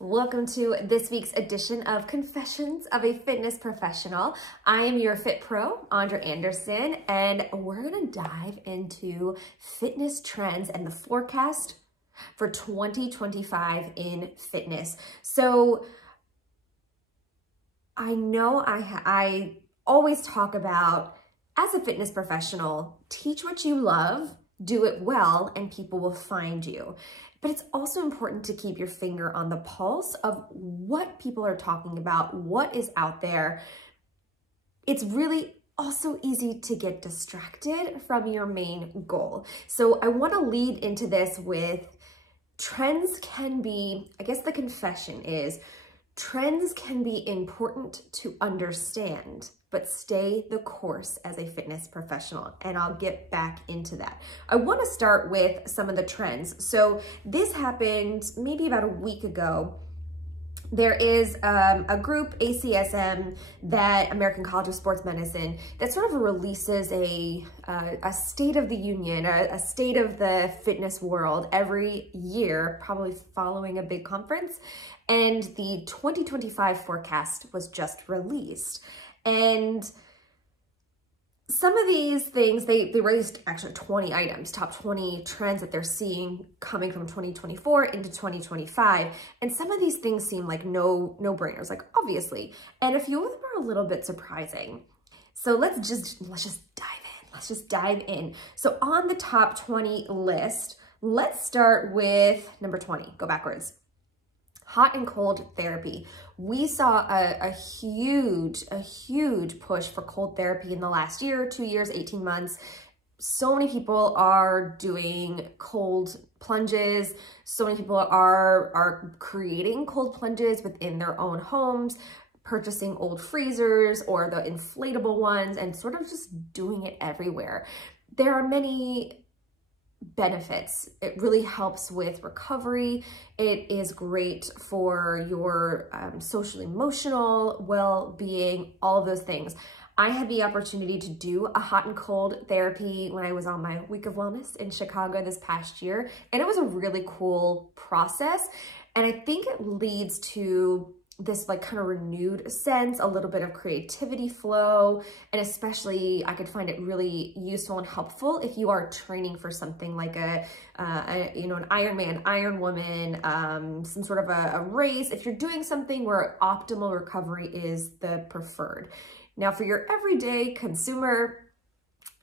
Welcome to this week's edition of Confessions of a Fitness Professional. I am your Fit Pro, Andrea Anderson, and we're gonna dive into fitness trends and the forecast for 2025 in fitness. So I know I always talk about, as a fitness professional, teach what you love, do it well, and people will find you. But it's also important to keep your finger on the pulse of what people are talking about, what is out there. It's really also easy to get distracted from your main goal. So I want to lead into this with trends can be, I guess the confession is, trends can be important to understand, but stay the course as a fitness professional. And I'll get back into that. I want to start with some of the trends. So this happened maybe about a week ago. There is a group, ACSM, that American College of Sports Medicine, that sort of releases a state of the union, a state of the fitness world every year, probably following a big conference. And the 2025 forecast was just released. And some of these things, they released actually 20 items, top 20 trends that they're seeing coming from 2024 into 2025. And some of these things seem like no-brainers, like obviously. And a few of them are a little bit surprising. So let's just dive in. Let's just dive in. So on the top 20 list, let's start with number 20, go backwards. Hot and cold therapy. We saw a huge push for cold therapy in the last year, 2 years, 18 months. So many people are doing cold plunges. So many people are creating cold plunges within their own homes, purchasing old freezers or the inflatable ones and sort of just doing it everywhere. There are many benefits. It really helps with recovery. It is great for your social emotional well-being, all of those things. I had the opportunity to do a hot and cold therapy when I was on my week of wellness in Chicago this past year, and it was a really cool process. And I think it leads to this like kind of renewed sense, a little bit of creativity flow, and especially I could find it really useful and helpful if you are training for something like an Ironman, Iron Woman, some sort of a race. If you're doing something where optimal recovery is the preferred. Now for your everyday consumer,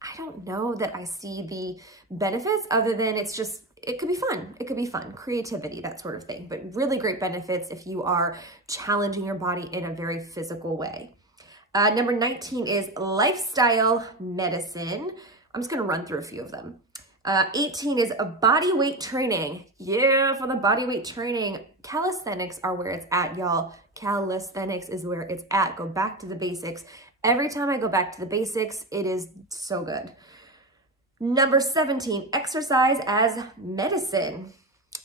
I don't know that I see the benefits other than it could be fun. It could be fun, creativity, that sort of thing, but really great benefits if you are challenging your body in a very physical way. Number 19 is lifestyle medicine. I'm just gonna run through a few of them. 18 is a body weight training. Yeah, for the body weight training. Calisthenics are where it's at, y'all. Calisthenics is where it's at. Go back to the basics. Every time I go back to the basics, it is so good. Number 17, exercise as medicine.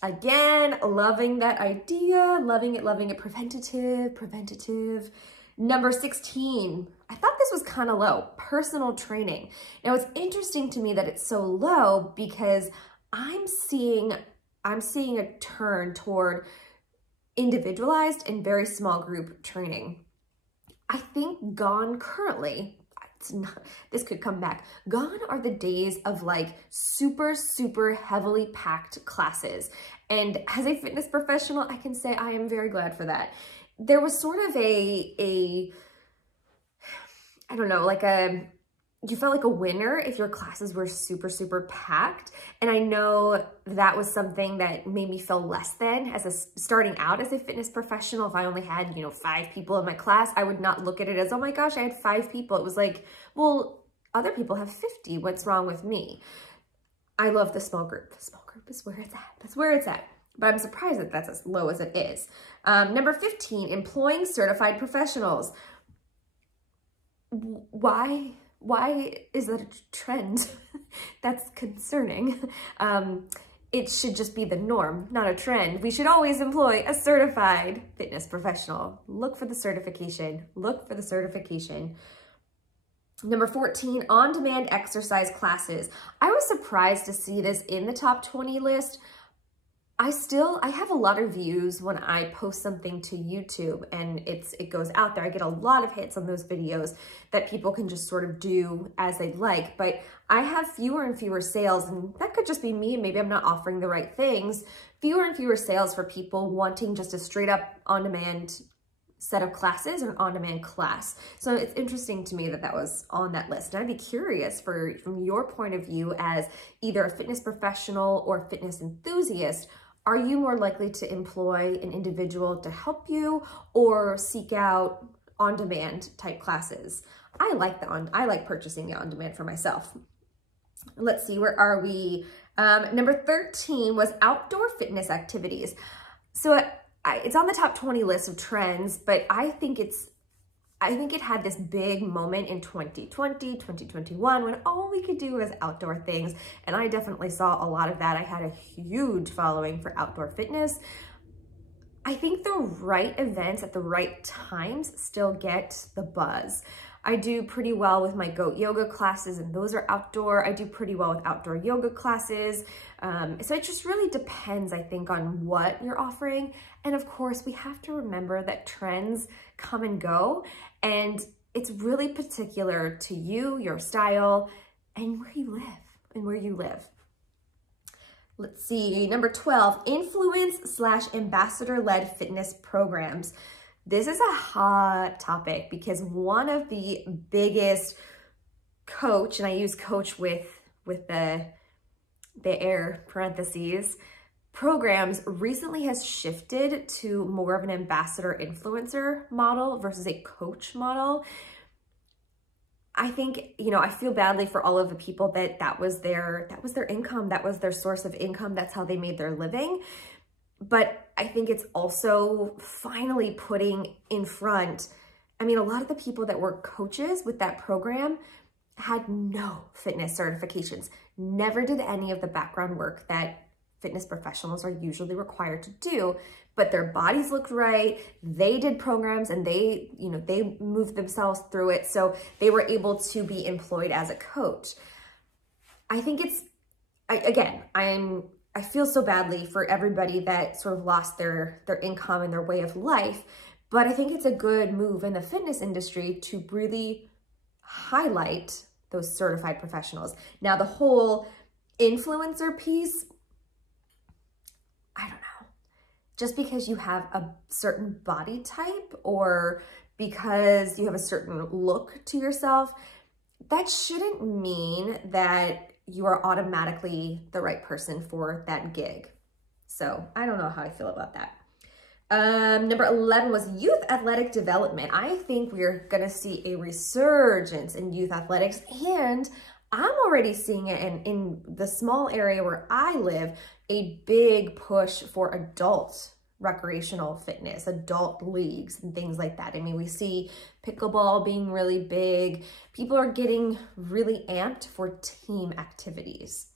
Again, loving that idea, loving it, preventative. Number 16, I thought this was kind of low, personal training. Now it's interesting to me that it's so low because I'm seeing a turn toward individualized and very small group training. I think gone currently, this could come back. Gone are the days of like super heavily packed classes. And as a fitness professional, I can say I am very glad for that. There was sort of I don't know, you felt like a winner if your classes were super packed. And I know that was something that made me feel less than starting out as a fitness professional. If I only had, 5 people in my class, I would not look at it as, oh my gosh, I had 5 people. It was like, well, other people have 50. What's wrong with me? I love the small group. The small group is where it's at. That's where it's at. But I'm surprised that that's as low as it is. Number 15, employing certified professionals. Why is that a trend? That's concerning. It should just be the norm, not a trend. We should always employ a certified fitness professional. Look for the certification. Look for the certification. Number 14, on-demand exercise classes. I was surprised to see this in the top 20 list. I have a lot of views when I post something to YouTube and it goes out there. I get a lot of hits on those videos that people can just sort of do as they like, but I have fewer and fewer sales, and that could just be me, and maybe I'm not offering the right things. Fewer and fewer sales for people wanting just a straight up on-demand set of classes or an on-demand class. So it's interesting to me that that was on that list. And I'd be curious from your point of view as either a fitness professional or fitness enthusiast, are you more likely to employ an individual to help you or seek out on-demand type classes? I like purchasing the on-demand for myself. Let's see, where are we? Number 13 was outdoor fitness activities. So it's on the top 20 list of trends, but I think it had this big moment in 2020, 2021, when all we could do was outdoor things. And I definitely saw a lot of that. I had a huge following for outdoor fitness. I think the right events at the right times still get the buzz. I do pretty well with my goat yoga classes, and those are outdoor. I do pretty well with outdoor yoga classes. So it just really depends, I think, on what you're offering. And of course, we have to remember that trends come and go, and it's really particular to you, your style, and where you live. Let's see, number 12, influence/ambassador-led fitness programs. This is a hot topic because one of the biggest coach, and I use coach with the air parentheses, programs recently has shifted to more of an ambassador influencer model versus a coach model. I think, I feel badly for all of the people that was their income, that was their source of income, that's how they made their living. But I think it's also finally putting in front, a lot of the people that were coaches with that program had no fitness certifications, never did any of the background work that fitness professionals are usually required to do, but their bodies looked right. They did programs and they moved themselves through it. So they were able to be employed as a coach. I think I feel so badly for everybody that sort of lost their income and their way of life, but I think it's a good move in the fitness industry to really highlight those certified professionals. Now, the whole influencer piece, I don't know. Just because you have a certain body type or because you have a certain look to yourself, that shouldn't mean that you are automatically the right person for that gig. So I don't know how I feel about that. Number 11 was youth athletic development. I think we're gonna see a resurgence in youth athletics, and I'm already seeing it in the small area where I live, a big push for adult recreational fitness, adult leagues and things like that. We see pickleball being really big. People are getting really amped for team activities.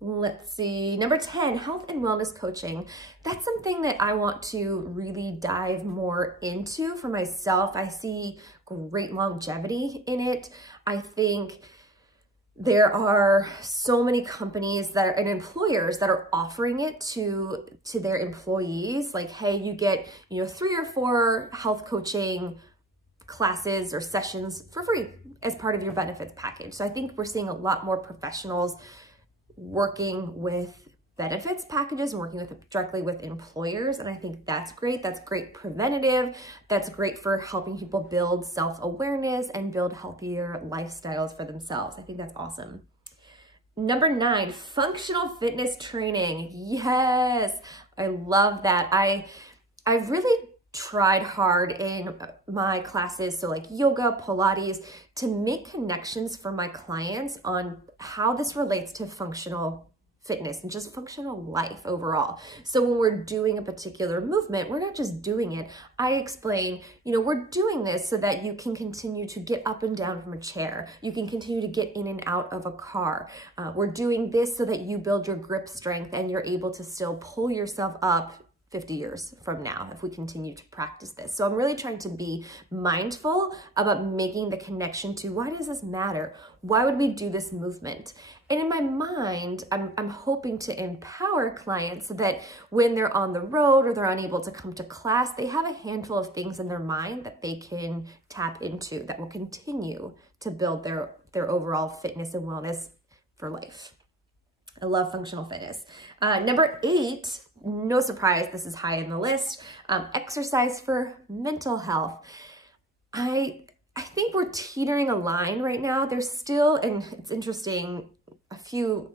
Let's see, number 10, health and wellness coaching. That's something that I want to really dive more into for myself. I see great longevity in it. I think there are so many companies and employers that are offering it to their employees. Like, hey, you get, 3 or 4 health coaching classes or sessions for free as part of your benefits package. So I think we're seeing a lot more professionals working with benefits packages and working directly with employers. And I think that's great. That's great preventative. That's great for helping people build self-awareness and build healthier lifestyles for themselves. I think that's awesome. Number 9, functional fitness training. Yes, I love that. I've really tried hard in my classes, so like yoga, Pilates, to make connections for my clients on how this relates to functional fitness and just functional life overall. So when we're doing a particular movement, we're not just doing it. I explain, we're doing this so that you can continue to get up and down from a chair. You can continue to get in and out of a car. We're doing this so that you build your grip strength and you're able to still pull yourself up 50 years from now if we continue to practice this. So I'm really trying to be mindful about making the connection to, why does this matter? Why would we do this movement? And in my mind, I'm hoping to empower clients so that when they're on the road or they're unable to come to class, they have a handful of things in their mind that they can tap into that will continue to build their overall fitness and wellness for life. I love functional fitness. Number 8, no surprise, this is high in the list, exercise for mental health. I think we're teetering a line right now. There's still, and it's interesting, a few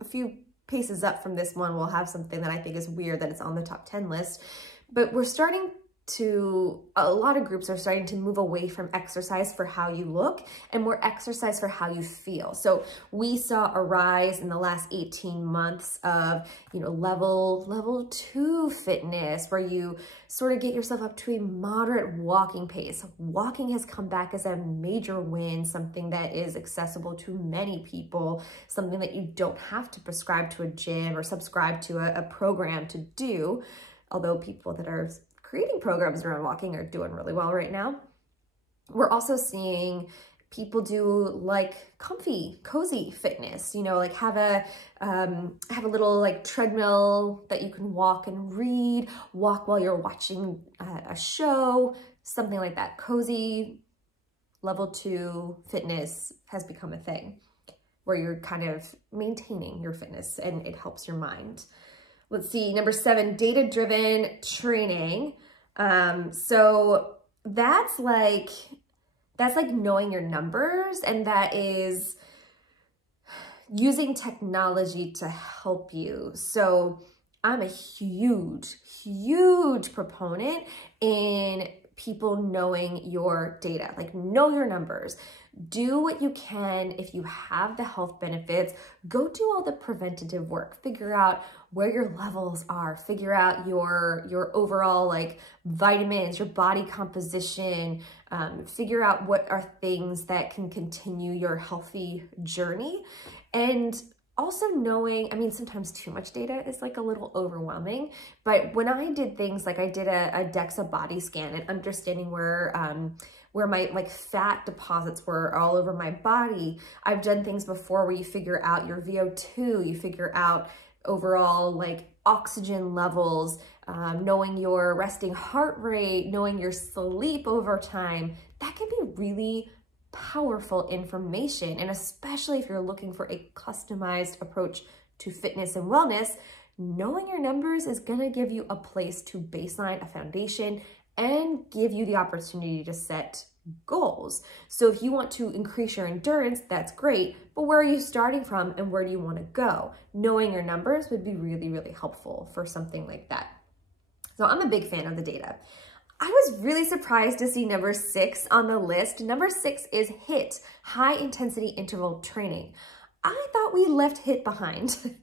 paces up from this one, we'll have something that I think is weird that it's on the top 10 list, but a lot of groups are starting to move away from exercise for how you look and more exercise for how you feel. So we saw a rise in the last 18 months of, level 2 fitness, where you sort of get yourself up to a moderate walking pace. Walking has come back as a major win, something that is accessible to many people, something that you don't have to prescribe to a gym or subscribe to a program to do, although people that are creating programs around walking are doing really well right now. We're also seeing people do like comfy, cozy fitness, like have a little like treadmill that you can walk and read, walk while you're watching a show, something like that. Cozy level 2 fitness has become a thing where you're kind of maintaining your fitness and it helps your mind. Let's see, number 7, data-driven training. So that's like knowing your numbers, and that is using technology to help you. So I'm a huge proponent in people knowing your data, like know your numbers. Do what you can. If you have the health benefits, go do all the preventative work. Figure out where your levels are. Figure out your overall like vitamins, your body composition. Figure out what are things that can continue your healthy journey. And also knowing, sometimes too much data is like a little overwhelming, but when I did things like I did a DEXA body scan and understanding where my like fat deposits were all over my body. I've done things before where you figure out your VO2, you figure out overall like oxygen levels, knowing your resting heart rate, knowing your sleep over time. That can be really powerful information. And especially if you're looking for a customized approach to fitness and wellness, knowing your numbers is gonna give you a place to baseline, a foundation, and give you the opportunity to set goals. So if you want to increase your endurance, that's great, but where are you starting from and where do you want to go? Knowing your numbers would be really, really helpful for something like that. So I'm a big fan of the data. I was really surprised to see number 6 on the list. Number 6 is HIIT, high intensity interval training. I thought we left HIIT behind.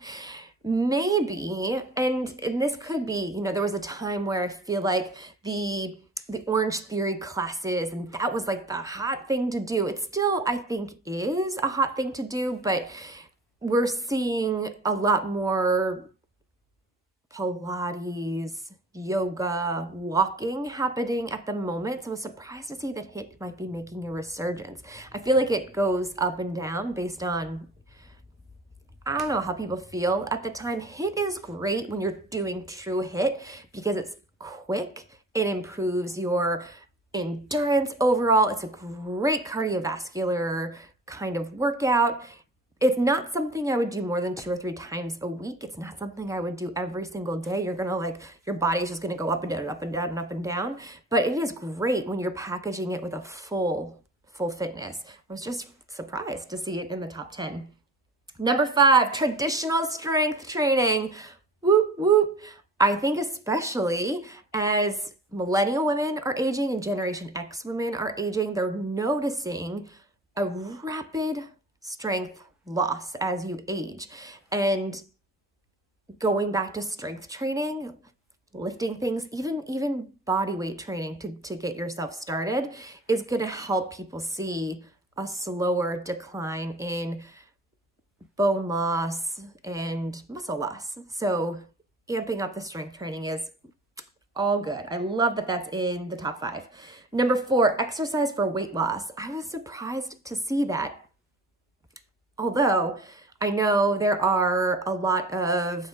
Maybe, and this could be, there was a time where I feel like the Orange Theory classes, and that was like the hot thing to do. It still, I think, is a hot thing to do, but we're seeing a lot more Pilates, yoga, walking happening at the moment. So I was surprised to see that HIIT might be making a resurgence. I feel like it goes up and down based on, I don't know how people feel at the time. HIIT is great when you're doing true HIIT because it's quick. It improves your endurance overall. It's a great cardiovascular kind of workout. It's not something I would do more than 2 or 3 times a week. It's not something I would do every single day. You're gonna your body's just gonna go up and down and up and down and up and down. But it is great when you're packaging it with a full fitness. I was just surprised to see it in the top 10. Number 5, traditional strength training. Whoop, whoop. I think especially as millennial women are aging and Generation X women are aging, they're noticing a rapid strength loss as you age. And going back to strength training, lifting things, even body weight training to get yourself started is going to help people see a slower decline in bone loss and muscle loss. So amping up the strength training is all good. I love that that's in the top 5. Number 4, exercise for weight loss. I was surprised to see that. Although I know there are a lot of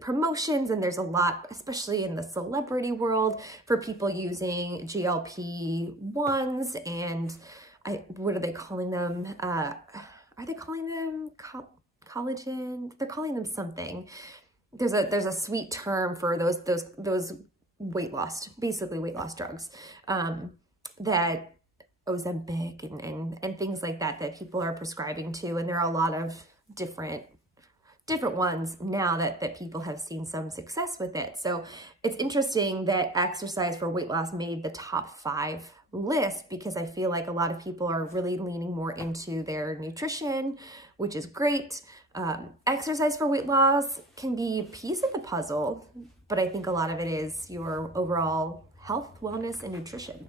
promotions, and there's a lot, especially in the celebrity world, for people using GLP-1s and what are they calling them? Are they calling them collagen? They're calling them something. There's a sweet term for those weight loss, basically weight loss drugs, that Ozempic and things like that people are prescribing to, and there are a lot of different ones now that people have seen some success with it. So it's interesting that exercise for weight loss made the top 5 list, because I feel like a lot of people are really leaning more into their nutrition, which is great. Exercise for weight loss can be a piece of the puzzle, but I think a lot of it is your overall health, wellness, and nutrition.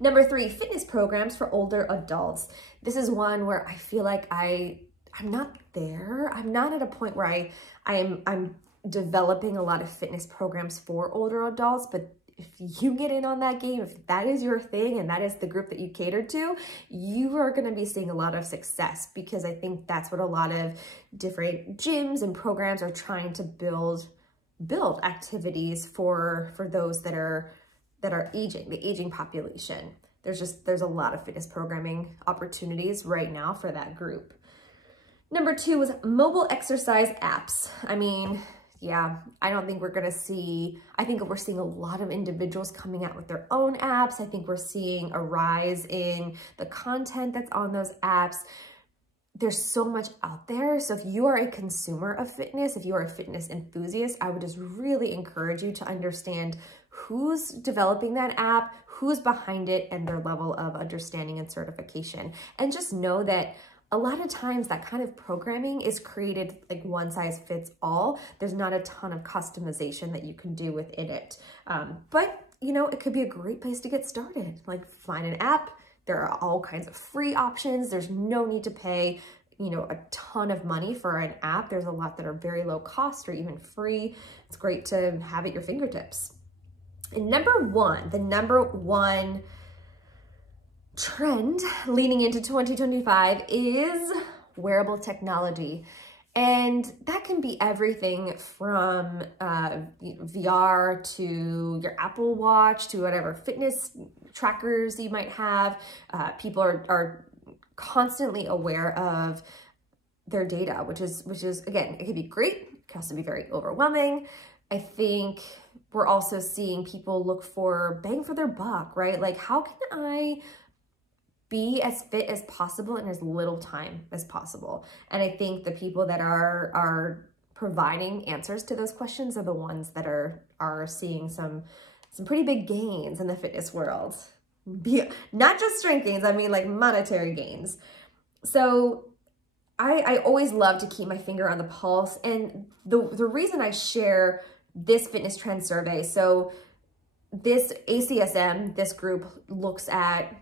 Number 3, fitness programs for older adults. This is one where I feel like I'm not there. I'm not at a point where I'm developing a lot of fitness programs for older adults, but if you get in on that game, if that is your thing and that is the group that you cater to, you are going to be seeing a lot of success, because I think that's what a lot of different gyms and programs are trying to build activities for those that are aging, the aging population. There's a lot of fitness programming opportunities right now for that group. Number 2 was mobile exercise apps. I mean, yeah, I don't think we're going to see, I think we're seeing a lot of individuals coming out with their own apps. I think we're seeing a rise in the content that's on those apps. There's so much out there. So if you are a consumer of fitness, if you are a fitness enthusiast, I would just really encourage you to understand who's developing that app, who's behind it, and their level of understanding and certification. And just know that a lot of times that kind of programming is created like one size fits all. There's not a ton of customization that you can do within it. But, you know, it could be a great place to get started. Like, find an app. There are all kinds of free options. There's no need to pay, you know, a ton of money for an app. There's a lot that are very low cost or even free. It's great to have at your fingertips. And number 1, the number 1 trend leaning into 2025 is wearable technology. And that can be everything from VR to your Apple Watch to whatever fitness trackers you might have. People are constantly aware of their data, which is again, it can be great. It can also be very overwhelming. I think we're also seeing people look for bang for their buck, right? Like, how can I be as fit as possible in as little time as possible? And I think the people that are providing answers to those questions are the ones that are seeing some pretty big gains in the fitness world. Not just strength gains, I mean like monetary gains. So I always love to keep my finger on the pulse. And the reason I share this fitness trend survey, so this ACSM, this group looks at,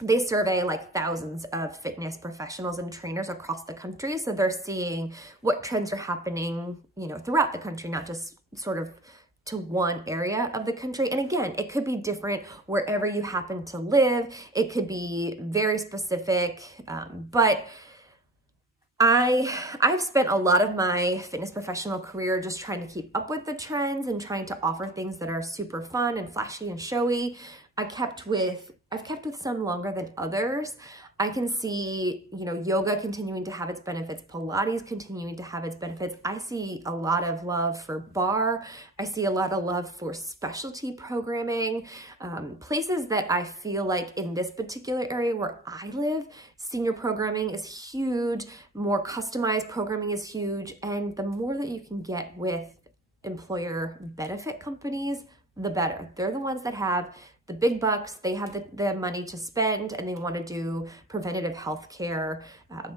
they survey like thousands of fitness professionals and trainers across the country. So they're seeing what trends are happening, you know, throughout the country, not just sort of to one area of the country. And again, it could be different wherever you happen to live. It could be very specific, but I've spent a lot of my fitness professional career just trying to keep up with the trends and trying to offer things that are super fun and flashy and showy. I've kept with some longer than others. I can see, you know, yoga continuing to have its benefits, Pilates continuing to have its benefits. I see a lot of love for barre. I see a lot of love for specialty programming. Places that I feel like in this particular area where I live, senior programming is huge, more customized programming is huge, and the more that you can get with employer benefit companies, the better. They're the ones that have the big bucks, they have the money to spend, and they want to do preventative health care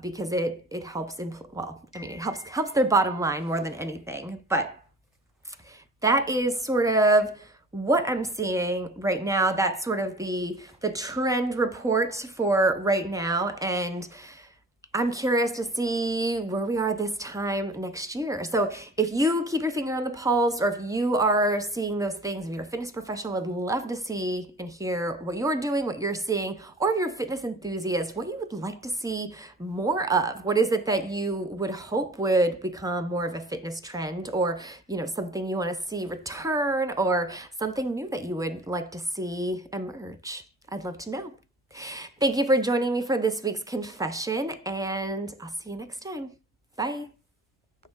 because it helps, it helps their bottom line more than anything. But that is sort of what I'm seeing right now. That's sort of the trend report for right now. And I'm curious to see where we are this time next year. So if you keep your finger on the pulse, or if you are seeing those things, if you're a fitness professional, I'd love to see and hear what you're doing, what you're seeing, or if you're a fitness enthusiast, what you would like to see more of. What is it that you would hope would become more of a fitness trend, or, you know, something you want to see return, or something new that you would like to see emerge? I'd love to know. Thank you for joining me for this week's confession, and I'll see you next time. Bye.